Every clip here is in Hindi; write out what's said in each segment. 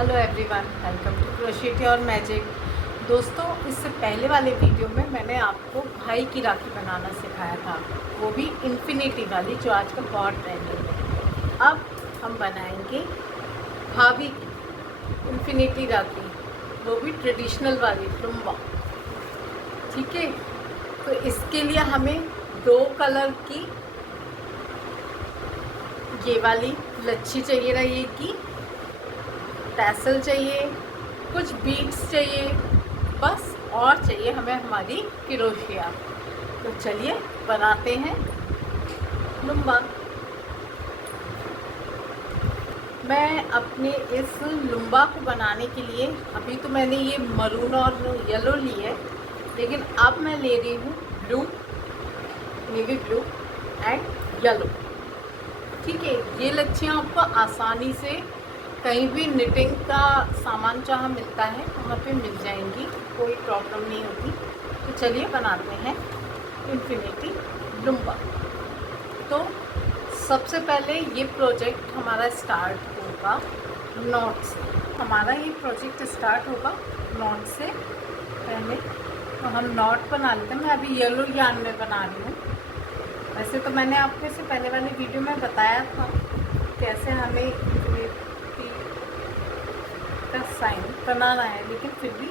Hello everyone, welcome to crochet और मैजिक। दोस्तों, इससे पहले वाले वीडियो में मैंने आपको भाई की राखी बनाना सिखाया था, वो भी इन्फिनिटी वाली, जो आजकल बहुत ट्रेंडिंग है। अब हम बनाएंगे भाभी की इन्फिनिटी राखी, वो भी ट्रेडिशनल वाली लुम्बा। ठीक है, तो इसके लिए हमें 2 कलर की ये वाली लच्छी चाहिए रहेगी, टैसल चाहिए, कुछ बीड्स चाहिए बस, और चाहिए हमें हमारी क्रोशिया। तो चलिए बनाते हैं लुम्बा। मैं अपने इस लुम्बा को बनाने के लिए अभी तो मैंने ये मरून और येलो ली है, लेकिन अब मैं ले रही हूँ blue, navy blue and yellow. ठीक है, ये लच्छियाँ आपको आसानी से कहीं भी निटिंग का सामान जहाँ मिलता है वहाँ पे मिल जाएंगी, कोई प्रॉब्लम नहीं होती। तो चलिए बनाते हैं इन्फिनिटी लुम्बा। तो सबसे पहले ये प्रोजेक्ट हमारा स्टार्ट होगा नॉट से। हमारा ये प्रोजेक्ट स्टार्ट होगा नॉट से। पहले तो हम नॉट बना लेते हैं। मैं अभी येलो यार्न में बना रही हूँ। वैसे तो मैंने आपको इससे पहले वाले वीडियो में बताया था कैसे हमें इन्फिनिटी का साइन बनाना है, लेकिन फिर भी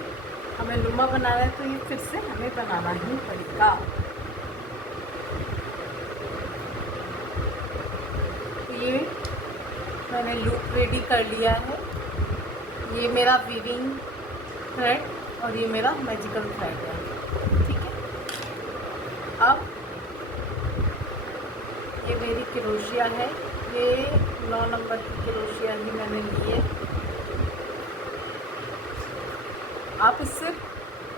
हमें लुम्बा बनाना है तो ये फिर से हमें बनाना ही पड़ेगा। तो ये मैंने लूप रेडी कर लिया है। ये मेरा वीविंग थ्रेड और ये मेरा मैजिकल थ्रेड है। ठीक है, अब ये मेरी क्रोशिया है। ये 9 नंबर की क्रोशिया ही मैंने ली है। आप इससे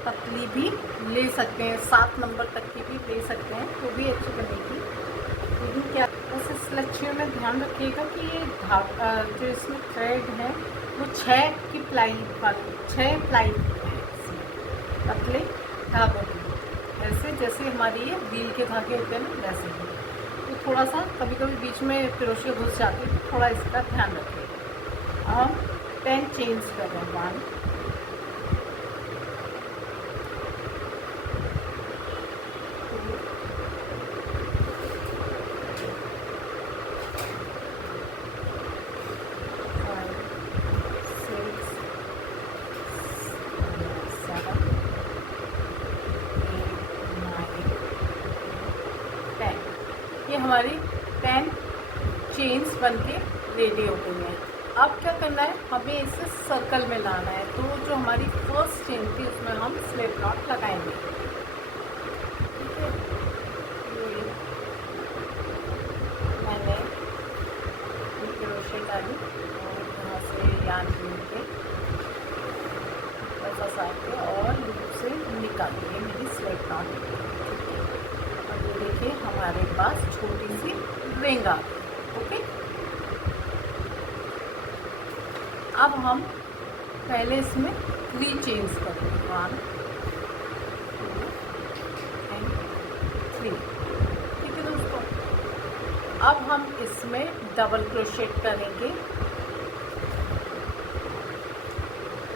पतली भी ले सकते हैं, 7 नंबर तक की भी ले सकते हैं, तो भी अच्छी बनेगी। लेकिन क्या बस इस लच्छियों में ध्यान रखिएगा कि ये धागा जो इसमें थ्रेड है वो 6 की प्लाई वाली 6 प्लाई है, पतले धागों की, ऐसे जैसे हमारी ये रील के धागे होते हैं ना, वैसे ही। तो थोड़ा सा कभी कभी बीच में क्रोशिया घुस जाती है, तो थोड़ा इसका ध्यान रखिएगा। हम 10 चेंज कर रहे हैं। 1 ये हमारी 10 चेन्स बन के रेडी हो गई हैं। अब क्या करना है, हमें इसे सर्कल में लाना है। तो जो हमारी फर्स्ट चेन थी उसमें हम स्लिप नॉट लगाएंगे। ठीक है, ये मैंने क्रोशे डाली और यहाँ से यान के ऐसा साथ के और लूप से निकाल दी मेरी स्लिप नॉट। देखिए हमारे पास छोटी सी रिंग आ गई। ओके, अब हम पहले इसमें 3 चेन्स करेंगे। 1 2 एंड 3। ठीक है दोस्तों, अब हम इसमें डबल क्रोशेट करेंगे।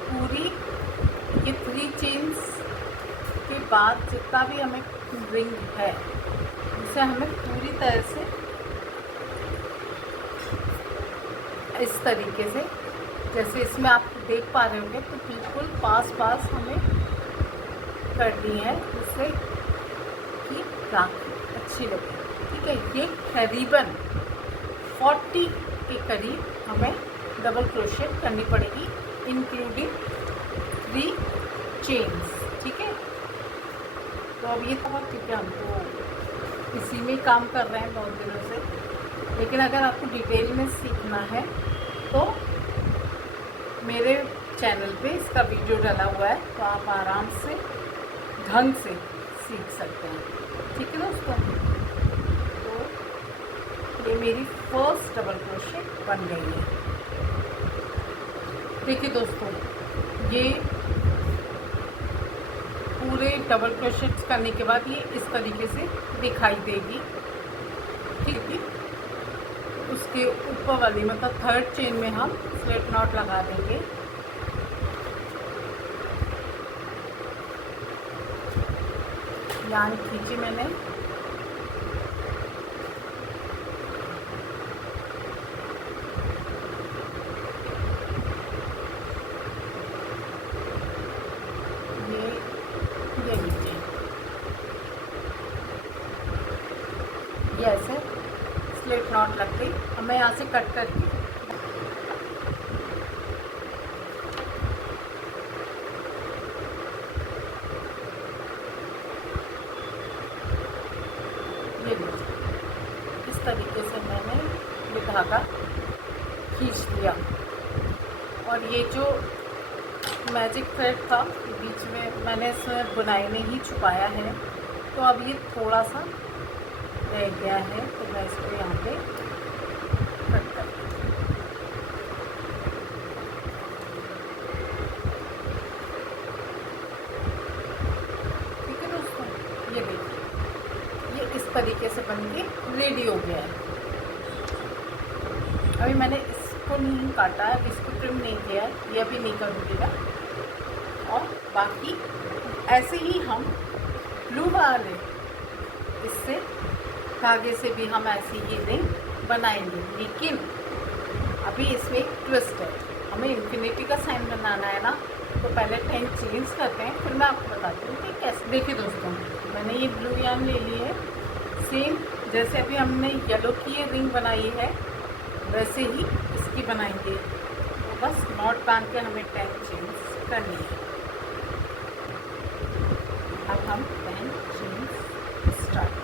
पूरी ये 3 चेन्स के बाद जितना भी हमें रिंग है इसे हमें पूरी तरह से इस तरीके से, जैसे इसमें आप देख पा रहे होंगे, तो बिल्कुल पास पास हमें करनी है, जिससे कि राखी अच्छी लगे। ठीक है, ये करीबन 40 के करीब हमें डबल क्रोशेट करनी पड़ेगी, इंक्लूडिंग 3 चेन्स। ठीक है, तो अब ये बहुत, ठीक है, हम तो इसी में काम कर रहे हैं बहुत दिनों से, लेकिन अगर आपको डिटेल में सीखना है तो मेरे चैनल पे इसका वीडियो डाला हुआ है, तो आप आराम से ढंग से सीख सकते हैं। ठीक है दोस्तों, तो ये मेरी फर्स्ट डबल क्रोशेट बन गई है। देखिए दोस्तों, ये पूरे डबल क्रोशेट्स करने के बाद ये इस तरीके से दिखाई देगी। ठीक है, उसके ऊपर वाली मतलब 3rd चेन में हम स्लिप नॉट लगा देंगे। यान खींची मैंने, ये लीजिए, ये ऐसे स्लिट नॉट लग गई। अब मैं यहाँ से कट करके ये लीजिए, इस तरीके से मैंने ये धागा खींच दिया। और ये जो मैजिक थ्रेड था बीच में मैंने इसमें बुनाई में ही छुपाया है, तो अब ये थोड़ा सा रह गया है, तो मैं इसको यहाँ पे कट कर, ठीक है दोस्तों। ये देखिए, ये इस तरीके से बन के रेडी हो गया है। अभी मैंने इसको नहीं काटा है, इसको ट्रिम नहीं किया है, ये अभी नहीं करूँगी मैं। और बाकी ऐसे ही हम ब्लू वाले इससे धागे से भी हम ऐसी ही रिंग बनाएंगे, लेकिन अभी इसमें एक ट्विस्ट है। हमें इन्फिनिटी का साइन बनाना है ना, तो पहले 10 चेन्स करते हैं, फिर मैं आपको बताती हूँ कि कैसे। देखिए दोस्तों, मैंने ये ब्लू यार्न ले ली है, सेम जैसे अभी हमने येलो की ये रिंग बनाई है वैसे ही इसकी बनाएंगे। तो बस नॉट बांध के हमें 10 चेन्स करनी है। अब हम 10 चेन्स स्टार्ट करें।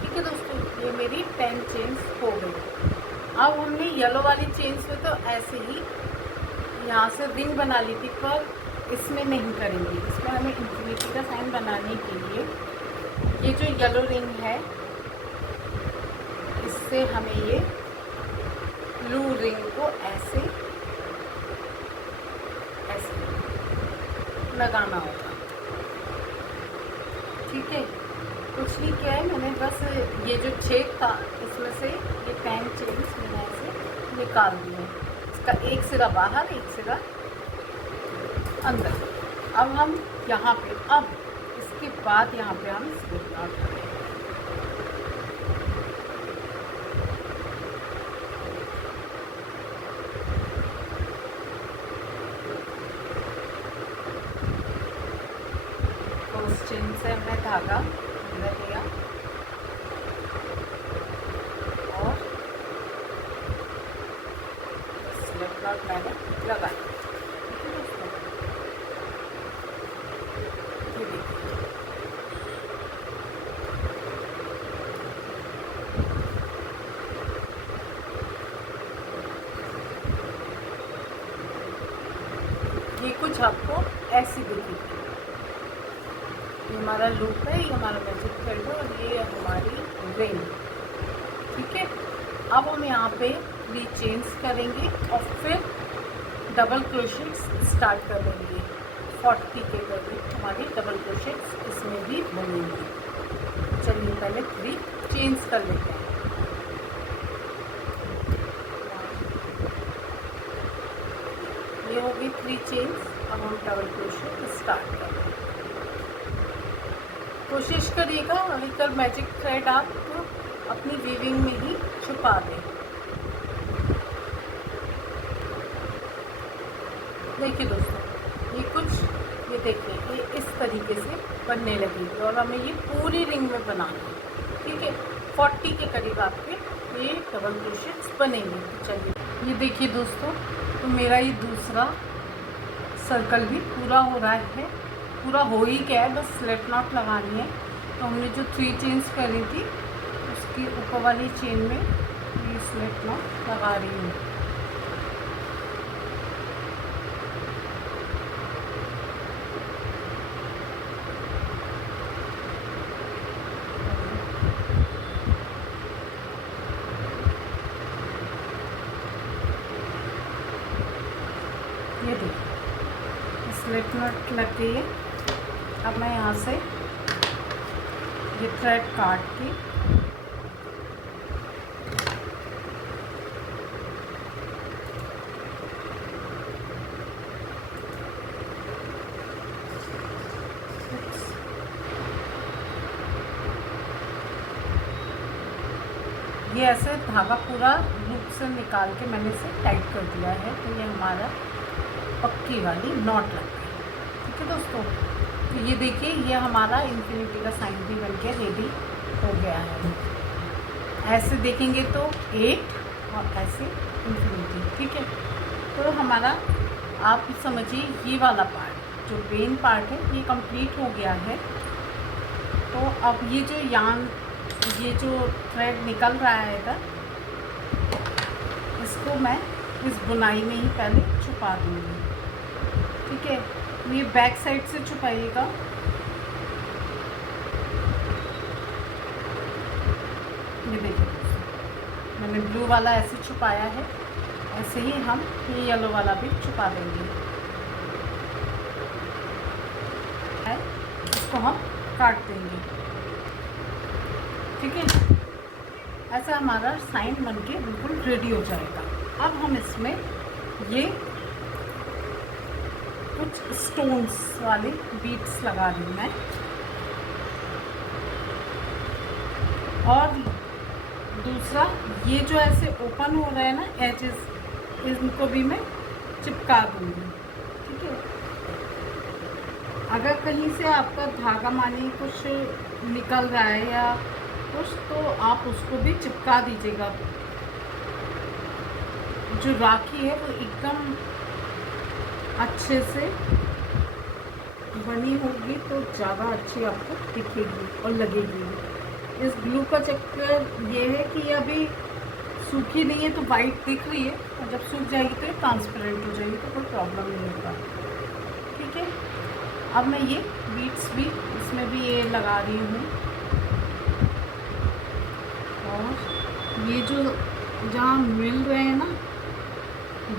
ठीक है दोस्तों, ये मेरी 10 चेन्स हो गई। अब हमने येलो वाली चेन्स में तो ऐसे ही यहाँ से रिंग बना ली थी, पर इसमें नहीं करेंगे। इसमें हमें इन्फिनिटी का साइन बनाने के लिए ये जो येलो रिंग है, इससे हमें ये ब्लू रिंग को ऐसे ऐसे लगाना होगा। ठीक है, कुछ नहीं किया है मैंने, बस ये जो छेद था इसमें से ये 10 चेन्स मैंने ऐसे निकाल दिए। इसका एक सिरा बाहर, एक सिरा अंदर। अब हम यहाँ पे, अब इसके बाद यहाँ पे हम स्लिप नॉट करेंगे। उस चेन से हमने धागा अंदर लिया और स्लिप नॉट मैंने लगाया। ये देखिए, ये कुछ आपको ऐसी दिखेगी। ये हमारा लूप है, ये हमारा मैजिक थ्रेड है और ये हमारी रिंग। ठीक है, अब हम यहाँ पे 3 चेन्स करेंगे और फिर डबल क्रोशेट्स स्टार्ट कर देंगे। 40 के करीब हमारी डबल क्रोशेट्स इसमें भी बनेंगी। चलिए पहले 3 चेन्स कर लेते हैं। ये होगी 3 चेन्स। अब हम डबल क्रोशेट स्टार्ट करेंगे। कोशिश करिएगा अधिकतर मैजिक थ्रेड आप अपनी वीविंग में ही छुपा दें। देखिए दोस्तों, ये कुछ, ये देखिए, ये इस तरीके से बनने लगेगी और हमें ये पूरी रिंग में बनाना है। ठीक है, 40 के करीब आपके ये डबल क्रोशेट्स बनेंगे। तो चलिए, ये देखिए दोस्तों, तो मेरा ये दूसरा सर्कल भी पूरा हो रहा है। पूरा हो ही गया है, बस स्लिप नॉट लगानी है। तो हमने जो 3 चेन्स करी थी उसकी ऊपर वाली चेन में ये स्लिप नॉट लगा रही हूँ। ये देखिए स्लिप नट लग गई है। अब मैं यहाँ से ये थ्रेड काट के ये ऐसे धागा पूरा लूप से निकाल के मैंने इसे टाइट कर दिया है। तो ये हमारा पक्की वाली नॉट लग गई। ठीक है दोस्तों, तो ये देखिए ये हमारा इन्फिनिटी का साइन भी बन के रेडी हो गया है। ऐसे देखेंगे तो 8 और ऐसे इन्फिनिटी। ठीक है, तो हमारा आप समझिए ये वाला पार्ट जो मेन पार्ट है ये कंप्लीट हो गया है। तो अब ये जो यार्न, ये जो थ्रेड निकल रहा है इधर, इसको मैं इस बुनाई में ही पहले छुपा दूँगी। ठीक है, ये बैक साइड से छुपाइएगा। ये देखिए मैंने ब्लू वाला ऐसे छुपाया है, ऐसे ही हम ये येलो वाला भी छुपा देंगे। इसको हम काट देंगे। ठीक है, ऐसा हमारा साइन बनके बिल्कुल रेडी हो जाएगा। अब हम इसमें ये कुछ स्टोन्स वाले बीट्स लगा रही मैं, और दूसरा ये जो ऐसे ओपन हो रहे हैं ना एजेस, इनको भी मैं चिपका दूँगी। ठीक है, अगर कहीं से आपका धागा माने कुछ निकल रहा है या कुछ, तो आप उसको भी चिपका दीजिएगा। जो राखी है वो एकदम अच्छे से बनी होगी तो ज़्यादा अच्छी आपको दिखेगी और लगेगी। इस ग्लू का चक्कर ये है कि ये अभी सूखी नहीं है तो वाइट दिख रही है, और जब सूख जाएगी तो ये ट्रांसपेरेंट हो जाएगी, तो कोई प्रॉब्लम नहीं होगा। ठीक है, अब मैं ये बीट्स भी इसमें भी ये लगा रही हूँ। और ये जो जहाँ मिल रहे हैं ना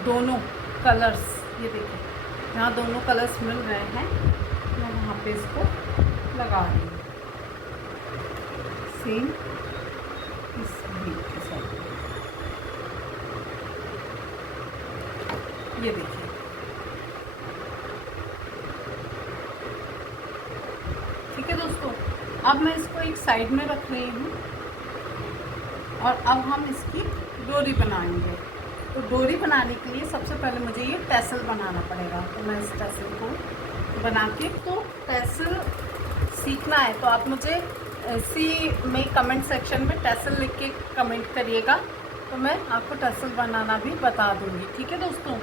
दोनों कलर्स, ये देखिए जहाँ दोनों कलर्स मिल रहे हैं मैं वहाँ पे इसको लगा रही हूँ सेम इस बीट के साथ। ये देखिए ठीक है दोस्तों, अब मैं इसको एक साइड में रख रही हूँ और अब हम इसकी डोरी बनाएंगे। तो डोरी बनाने के लिए सबसे पहले मुझे ये टैसल बनाना पड़ेगा। तो मैं इस टैसल को बना के, तो टैसल सीखना है तो आप मुझे इसी में कमेंट सेक्शन में टैसल लिख के कमेंट करिएगा, तो मैं आपको टैसल बनाना भी बता दूँगी। ठीक है दोस्तों,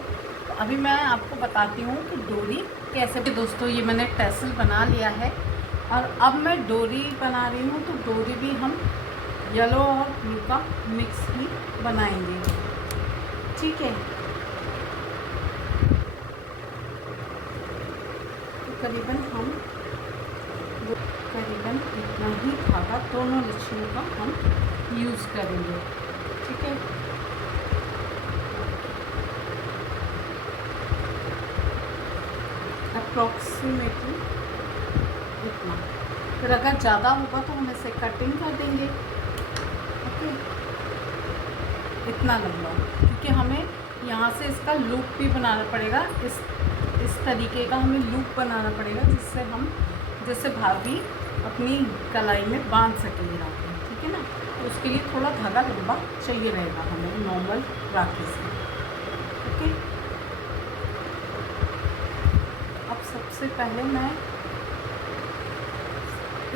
तो अभी मैं आपको बताती हूँ कि डोरी कैसे भी। दोस्तों ये मैंने टैसल बना लिया है और अब मैं डोरी बना रही हूँ। तो डोरी भी हम येलो और ब्लू का मिक्स ही बनाएंगे। ठीक है, तो करीबन इतना ही धागा दोनों लच्छियों का हम यूज़ करेंगे। ठीक है, अप्रॉक्सीमेटली इतना। फिर अगर ज़्यादा होगा तो हम इसे कटिंग कर देंगे। ओके, इतना लंबा, क्योंकि हमें यहाँ से इसका लूप भी बनाना पड़ेगा। इस तरीके का हमें लूप बनाना पड़ेगा जिससे हम जैसे भाभी अपनी कलाई में बांध सकेंगे राखी। ठीक है ना, तो उसके लिए थोड़ा धागा लंबा चाहिए रहेगा हमें नॉर्मल राखी से। ओके, अब सबसे पहले मैं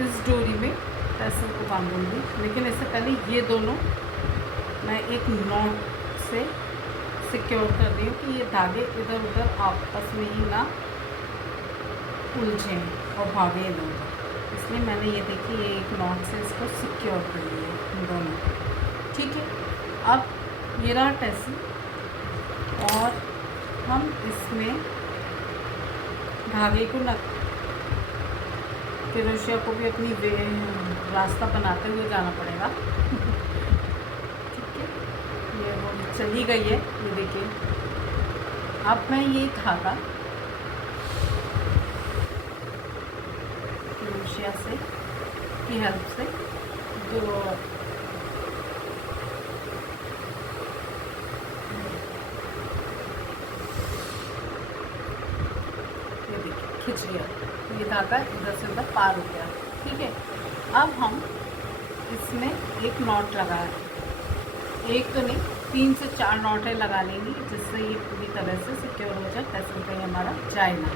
इस डोरी में टैसल को बांधूंगी, लेकिन इससे पहले ये दोनों मैं एक नॉट से सिक्योर कर रही हूँ कि ये धागे इधर उधर आपस में ही ना उलझें और भागे इधर उधर। इसलिए मैंने ये देखिए ये एक नॉट से इसको सिक्योर कर लिया है दोनों। ठीक है, अब ये रहा टैसल और हम इसमें धागे को न क्रोशिया को भी अपनी रास्ता बनाते हुए जाना पड़ेगा। ठीक है, ये वो चली गई है, ये देखिए अब मैं ये धागा क्रोशिया से की हेल्प से जो खिंच लिया, ये धागा इधर से उधर पार हो गया। ठीक है, अब हम इसमें एक नॉट लगाए, एक तो नहीं 3 से 4 नॉटें लगा लेंगी, जिससे ये पूरी तरह से सिक्योर हो जाए, टैसल कहीं हमारा जाए ना।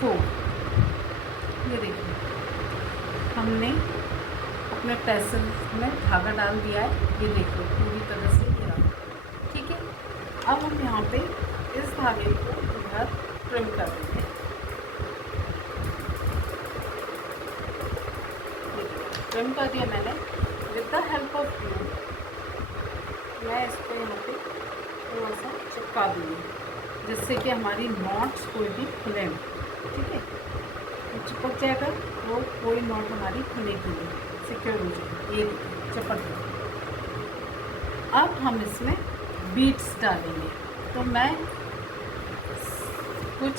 तो ये देखिए हमने अपने टैसल में धागा डाल दिया है, ये देखिए पूरी तरह से ये रहा। ठीक है, अब हम यहाँ पे इस धागे को इधर ट्रिम कर देंगे। ट्रिम कर दिया मैंने with the help of glue. मैं इसको यहाँ पे थोड़ा सा चिपका दूँगी, जिससे कि हमारी नॉट्स कोई भी खुले नहीं। ठीक है, तो चिपक जाएगा तो कोई नॉट हमारी खुलेगी नहीं, सिक्योर हो जाएगी। ये चिपक गया। अब हम इसमें बीट्स डालेंगे, तो मैं कुछ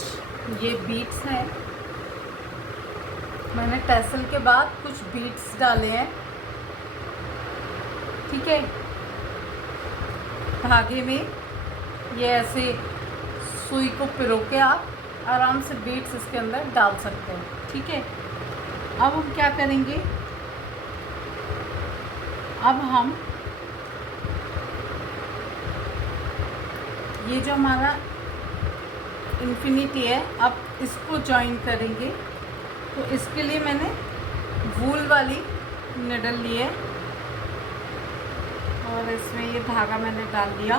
ये बीट्स हैं, मैंने टैसल के बाद कुछ बीट्स डाले हैं। ठीक है, धागे में ये ऐसे सुई को पिरो के आप आराम से बीट्स इसके अंदर डाल सकते हैं। ठीक है, अब हम क्या करेंगे, अब हम ये जो हमारा इन्फिनिटी है, अब इसको जॉइन करेंगे। तो इसके लिए मैंने वूल वाली निडल ली है और इसमें ये धागा मैंने डाल दिया।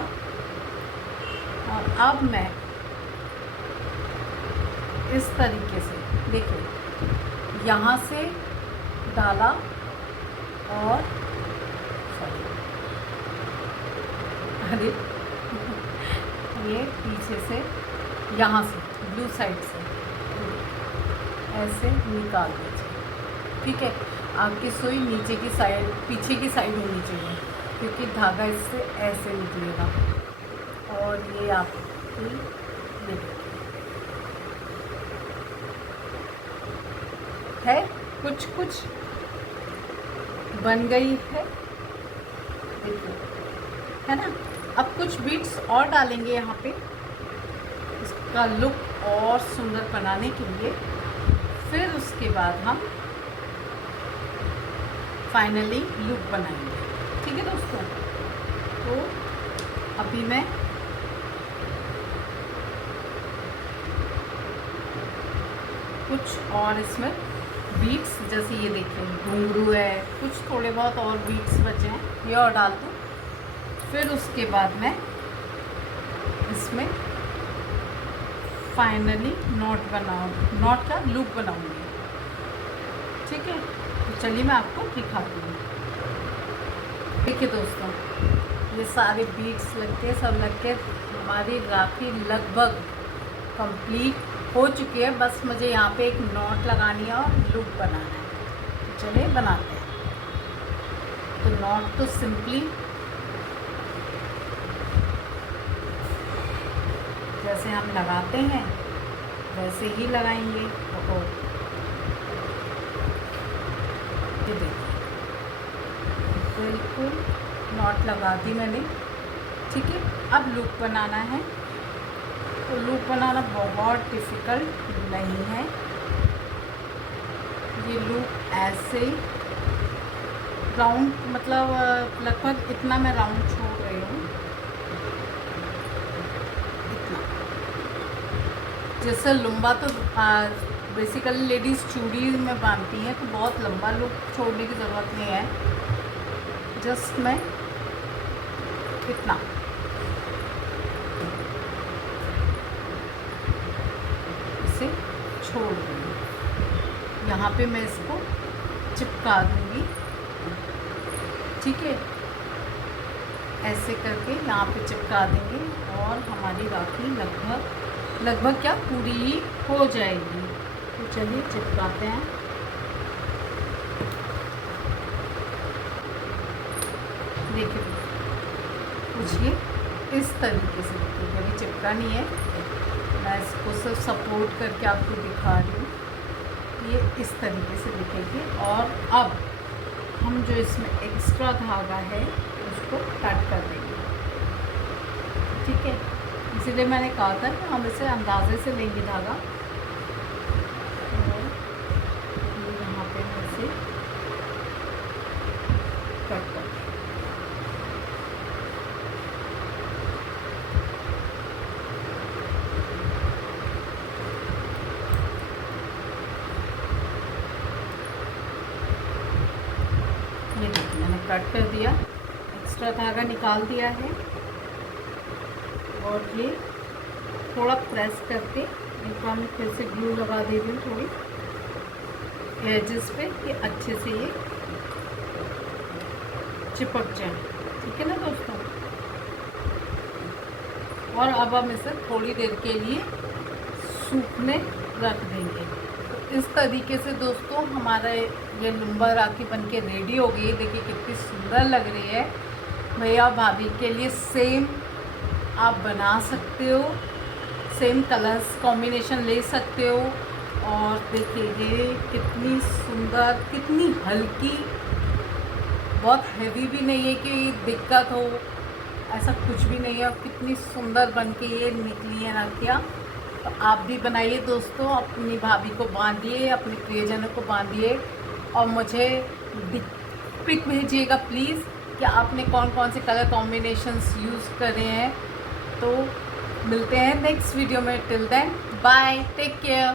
और अब मैं इस तरीके से देखिए यहाँ से डाला और अरे ये पीछे से यहाँ से ब्लू साइड से ऐसे निकाल दीजिए। ठीक है, आपकी सुई नीचे की साइड पीछे की साइड होनी चाहिए, क्योंकि धागा इससे ऐसे निकलेगा। और ये आपकी है कुछ कुछ बन गई है, देखिए है ना। अब कुछ बीट्स और डालेंगे यहाँ पे इसका लुक और सुंदर बनाने के लिए। फिर उसके बाद हम फाइनली लुक बनाएंगे। ठीक है दोस्तों, तो अभी मैं कुछ और इसमें बीट्स, जैसे ये देखिए घुंघरू है, कुछ थोड़े बहुत और बीट्स बचे हैं, ये और डाल दूँ। फिर उसके बाद मैं इसमें फाइनली नॉट का लूप बनाऊंगी। ठीक है, तो चलिए मैं आपको दिखाती हूँ। देखिए दोस्तों, ये सारे बीट्स लग के सब लग के हमारी राखी लगभग कंप्लीट हो चुकी है। बस मुझे यहाँ पे एक नॉट लगानी है और लूप बनाना है। तो चलिए बनाते हैं। तो नॉट तो सिंपली जैसे हम लगाते हैं वैसे ही लगाएंगे। तो ये देखिए बिल्कुल नॉट लगा दी मैंने। ठीक है, अब लूप बनाना है। तो लूप बनाना बहुत डिफ़िकल्ट नहीं है। ये लूप ऐसे राउंड, मतलब लगभग इतना मैं राउंड छोड़ रही हूँ, जैसे लंबा तो बेसिकली लेडीज़ चूड़ी में बांधती हैं, तो बहुत लंबा लुक छोड़ने की ज़रूरत नहीं है। जस्ट मैं इतना इसे छोड़ दूँगी। यहाँ पे मैं इसको चिपका दूँगी। ठीक है, ऐसे करके यहाँ पे चिपका देंगे और हमारी राखी लगभग क्या पूरी ही हो जाएगी। तो चलिए चिपकाते हैं। देखिए कुछ ये इस तरीके से दिखेगी। अभी चिपका नहीं है, मैं इसको सिर्फ सपोर्ट करके आपको दिखा रही हूँ। ये इस तरीके से दिखेगी। और अब हम जो इसमें एक्स्ट्रा धागा है उसको कट कर देंगे, ठीक है। इसीलिए मैंने कहा था कि हम इसे अंदाजे से लेंगे धागा। और यहाँ पे मैं इसे कट कर, ये देखिए मैंने कट कर दिया, एक्स्ट्रा धागा निकाल दिया है। और ये थोड़ा प्रेस करके एक बार मैं फिर से ग्लू लगा दे रही हूँ थोड़ी एजेस पे, कि अच्छे से ये चिपक जाए, ठीक है ना दोस्तों। और अब हम इसे थोड़ी देर के लिए सूखने रख देंगे। तो इस तरीके से दोस्तों हमारा ये लुम्बा राखी बन के रेडी हो गई है। देखिए कितनी सुंदर लग रही है। भैया भाभी के लिए सेम आप बना सकते हो, सेम कलर्स कॉम्बिनेशन ले सकते हो। और देखिए ये कितनी सुंदर, कितनी हल्की, बहुत हैवी भी नहीं है कि दिक्कत हो, ऐसा कुछ भी नहीं है। और कितनी सुंदर बन के ये निकली है राखियाँ। तो आप भी बनाइए दोस्तों, अपनी भाभी को बांधिए, अपने प्रियजनों को बांधिए। और मुझे पिक भेजिएगा प्लीज़ कि आपने कौन कौन से कलर कॉम्बिनेशंस यूज़ करे हैं। तो मिलते हैं नेक्स्ट वीडियो में। Till then bye, take care.